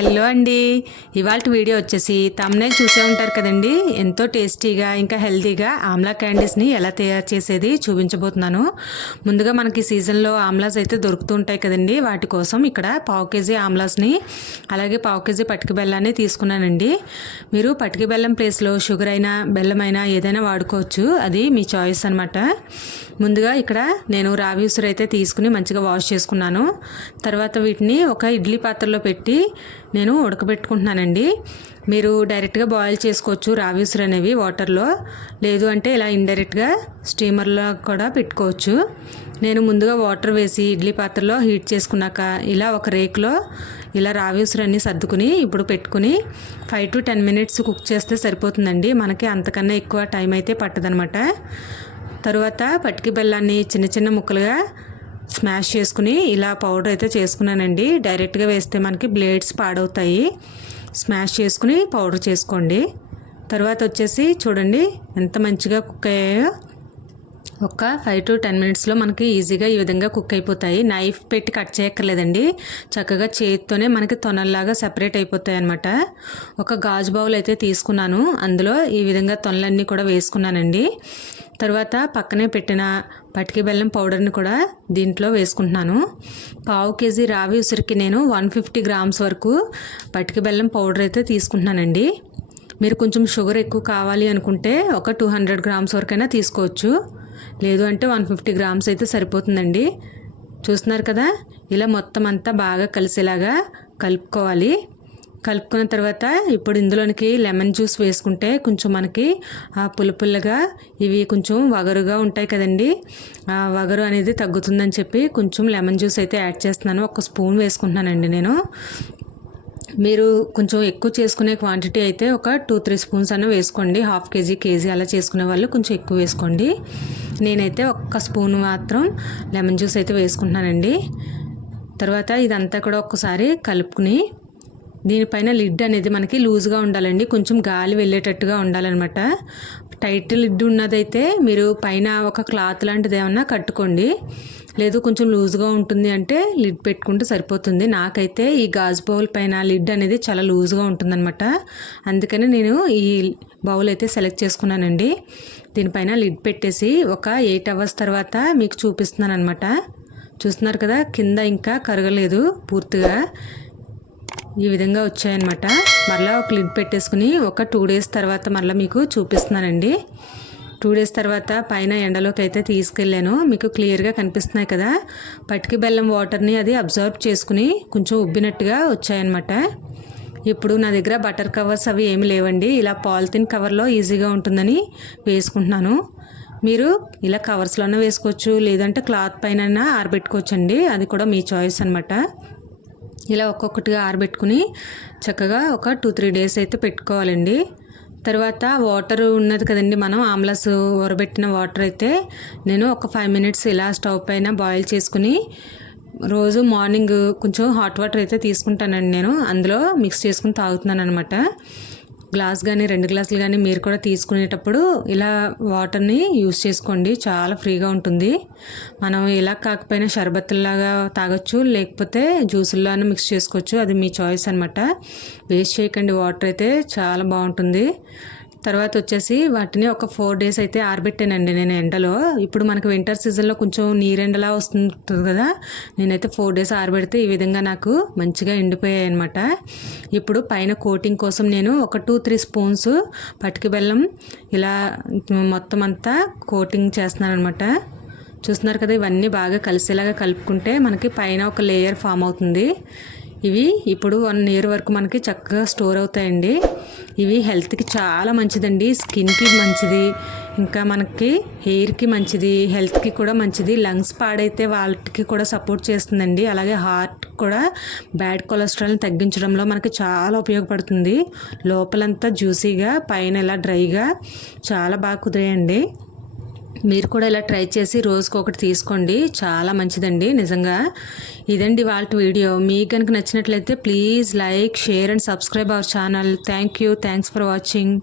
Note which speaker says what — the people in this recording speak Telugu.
Speaker 1: హలో అండి. ఇవాళ వీడియో వచ్చేసి తమ్నైల్ చూసే ఉంటారు కదండి. ఎంతో టేస్టీగా ఇంకా హెల్తీగా ఆమ్లా క్యాండీస్ని ఎలా తయారు చేసేది చూపించబోతున్నాను. ముందుగా మనకి సీజన్లో ఆమ్లాస్ అయితే దొరుకుతూ ఉంటాయి కదండి. వాటి కోసం ఇక్కడ పావు కేజీ ఆమ్లాస్ని అలాగే పావు కేజీ పటిక బెల్లాన్ని తీసుకున్నానండి. మీరు పటికి బెల్లం ప్లేస్లో షుగర్ అయినా బెల్లం అయినా ఏదైనా వాడుకోవచ్చు. అది మీ చాయిస్ అనమాట ముందుగా ఇక్కడ నేను రావి ఉసురు అయితే తీసుకుని మంచిగా వాష్ చేసుకున్నాను. తర్వాత వీటిని ఒక ఇడ్లీ పాత్రలో పెట్టి నేను ఉడకబెట్టుకుంటున్నానండి. మీరు డైరెక్ట్గా బాయిల్ చేసుకోవచ్చు రావి అనేవి వాటర్లో. లేదు అంటే ఇలా ఇండైరెక్ట్గా స్టీమర్లో కూడా పెట్టుకోవచ్చు. నేను ముందుగా వాటర్ వేసి ఇడ్లీ పాత్రలో హీట్ చేసుకున్నాక ఇలా ఒక రేకులో ఇలా రావి ఉసురు సర్దుకుని ఇప్పుడు పెట్టుకుని five to ten minutes cook చేస్తే సరిపోతుందండి. మనకి అంతకన్నా ఎక్కువ టైం అయితే పట్టదనమాట. తరువాత పటికి బెల్లాన్ని చిన్న చిన్న ముక్కలుగా స్మాష్ చేసుకుని ఇలా పౌడర్ అయితే చేసుకున్నానండి. డైరెక్ట్గా వేస్తే మనకి బ్లేడ్స్ పాడవుతాయి. స్మాష్ చేసుకుని పౌడర్ చేసుకోండి. తర్వాత వచ్చేసి చూడండి ఎంత మంచిగా కుక్ అయ్యాయో. ఒక ఫైవ్ టు టెన్ మినిట్స్లో మనకి ఈజీగా ఈ విధంగా కుక్ అయిపోతాయి. నైఫ్ పెట్టి కట్ చేయక్కర్లేదండి. చక్కగా చేతితోనే మనకి తొనల్లాగా సెపరేట్ అయిపోతాయి అనమాట ఒక గాజు బౌల్ అయితే తీసుకున్నాను. అందులో ఈ విధంగా తొనలన్నీ కూడా వేసుకున్నానండి. తర్వాత పక్కనే పెట్టిన పటికి బెల్లం పౌడర్ని కూడా దీంట్లో వేసుకుంటున్నాను. పావు కేజీ రావి ఉసిరికి నేను వన్ ఫిఫ్టీ గ్రామ్స్ వరకు పటికి బెల్లం పౌడర్ అయితే తీసుకుంటున్నానండి. మీరు కొంచెం షుగర్ ఎక్కువ కావాలి అనుకుంటే ఒక టూ హండ్రెడ్ గ్రామ్స్ వరకైనా తీసుకోవచ్చు. లేదు అంటే వన్ ఫిఫ్టీ గ్రామ్స్ అయితే సరిపోతుందండి. చూస్తున్నారు కదా? ఇలా మొత్తం అంతా బాగా కలిసేలాగా కలుపుకోవాలి. కలుపుకున్న తర్వాత ఇప్పుడు ఇందులోనికి లెమన్ జ్యూస్ వేసుకుంటే కొంచెం మనకి ఆ ఇవి కొంచెం వగరుగా ఉంటాయి కదండి. ఆ వగరు అనేది తగ్గుతుందని చెప్పి కొంచెం లెమన్ జ్యూస్ అయితే యాడ్ చేస్తున్నాను. ఒక స్పూన్ వేసుకుంటున్నానండి నేను. మీరు కొంచెం ఎక్కువ చేసుకునే క్వాంటిటీ అయితే ఒక టూ త్రీ స్పూన్స్ అన్న వేసుకోండి. హాఫ్ కేజీ కేజీ అలా చేసుకునే వాళ్ళు కొంచెం ఎక్కువ వేసుకోండి. నేనైతే ఒక్క స్పూన్ మాత్రం లెమన్ జ్యూస్ అయితే వేసుకుంటున్నానండి. తర్వాత ఇదంతా కూడా ఒక్కసారి కలుపుకుని దీనిపైన లిడ్ అనేది మనకి లూజ్గా ఉండాలండి. కొంచెం గాలి వెళ్ళేటట్టుగా ఉండాలన్నమాట. టైట్ లిడ్ ఉన్నదైతే మీరు పైన ఒక క్లాత్ లాంటిది ఏమన్నా కట్టుకోండి. లేదు కొంచెం లూజ్గా ఉంటుంది అంటే లిడ్ పెట్టుకుంటే సరిపోతుంది. నాకైతే ఈ గాజు బౌల్ పైన లిడ్ అనేది చాలా లూజ్గా ఉంటుందన్నమాట. అందుకని నేను ఈ బౌల్ అయితే సెలెక్ట్ చేసుకున్నానండి. దీనిపైన లిడ్ పెట్టేసి ఒక ఎయిట్ అవర్స్ తర్వాత మీకు చూపిస్తున్నాను అనమాట చూస్తున్నారు కదా కింద ఇంకా కరగలేదు పూర్తిగా. ఈ విధంగా వచ్చాయన్నమాట. మరలా ఒక లిడ్ పెట్టేసుకుని ఒక టూ డేస్ తర్వాత మరలా మీకు చూపిస్తున్నానండి. టూ డేస్ తర్వాత పైన ఎండలోకి అయితే తీసుకెళ్ళాను. మీకు క్లియర్గా కనిపిస్తున్నాయి కదా. పటికి బెల్లం వాటర్ని అది అబ్జర్వ్ చేసుకుని కొంచెం ఉబ్బినట్టుగా వచ్చాయన్నమాట. ఇప్పుడు నా దగ్గర బటర్ కవర్స్ అవి ఏమి లేవండి. ఇలా పాలిథిన్ కవర్లో ఈజీగా ఉంటుందని వేసుకుంటున్నాను. మీరు ఇలా కవర్స్లోనే వేసుకోవచ్చు. లేదంటే క్లాత్ పైన ఆరబెట్టుకోవచ్చండి. అది కూడా మీ చాయిస్ అనమాట ఇలా ఒక్కొక్కటిగా ఆరబెట్టుకుని చక్కగా ఒక టూ త్రీ డేస్ అయితే పెట్టుకోవాలండి. తర్వాత వాటర్ ఉన్నది కదండి మనం ఆమ్లస్ ఊరబెట్టిన వాటర్ అయితే నేను ఒక ఫైవ్ మినిట్స్ ఇలా స్టవ్ పైన బాయిల్ చేసుకుని రోజు మార్నింగ్ కొంచెం హాట్ వాటర్ అయితే తీసుకుంటానండి నేను. అందులో మిక్స్ చేసుకుని తాగుతున్నాను అనమాట గ్లాస్ కానీ రెండు గ్లాసులు కానీ మీరు కూడా తీసుకునేటప్పుడు ఇలా వాటర్ని యూస్ చేసుకోండి. చాలా ఫ్రీగా ఉంటుంది. మనం ఇలా కాకపోయినా షర్బత్తులాగా తాగొచ్చు లేకపోతే జ్యూసుల్లోనే మిక్స్ చేసుకోవచ్చు. అది మీ చాయిస్ అనమాట వేస్ట్ చేయకండి. వాటర్ అయితే చాలా బాగుంటుంది. తర్వాత వచ్చేసి వాటిని ఒక ఫోర్ డేస్ అయితే ఆరబెట్టానండి నేను ఎండలో. ఇప్పుడు మనకు వింటర్ సీజన్లో కొంచెం నీరెండలా వస్తుంది కదా. నేనైతే ఫోర్ డేస్ ఆరబెడితే ఈ విధంగా నాకు మంచిగా ఎండిపోయాయి అనమాట ఇప్పుడు పైన కోటింగ్ కోసం నేను ఒక టూ త్రీ స్పూన్స్ పటికి బెల్లం ఇలా మొత్తం అంతా కోటింగ్ చేస్తున్నాను అనమాట చూస్తున్నారు కదా ఇవన్నీ బాగా కలిసేలాగా కలుపుకుంటే మనకి పైన ఒక లేయర్ ఫామ్ అవుతుంది. ఇవి ఇప్పుడు వన్ ఇయర్ వరకు మనకి చక్కగా స్టోర్ అవుతాయండి. ఇవి హెల్త్కి చాలా మంచిదండి. స్కిన్కి మంచిది. ఇంకా మనకి హెయిర్కి మంచిది. హెల్త్కి కూడా మంచిది. లంగ్స్ పాడైతే వాటికి కూడా సపోర్ట్ చేస్తుందండి. అలాగే హార్ట్ కూడా బ్యాడ్ కొలెస్ట్రాల్ని తగ్గించడంలో మనకి చాలా ఉపయోగపడుతుంది. లోపలంతా జ్యూసీగా పైన ఇలా డ్రైగా చాలా బాగా కుదిరాయండి. మీరు కూడా ఇలా ట్రై చేసి రోజుకొకటి తీసుకోండి. చాలా మంచిదండి నిజంగా. ఇదండి వాళ్ళ వీడియో. మీకు కనుక నచ్చినట్లయితే please like share and subscribe our channel. Thank you. Thanks for watching.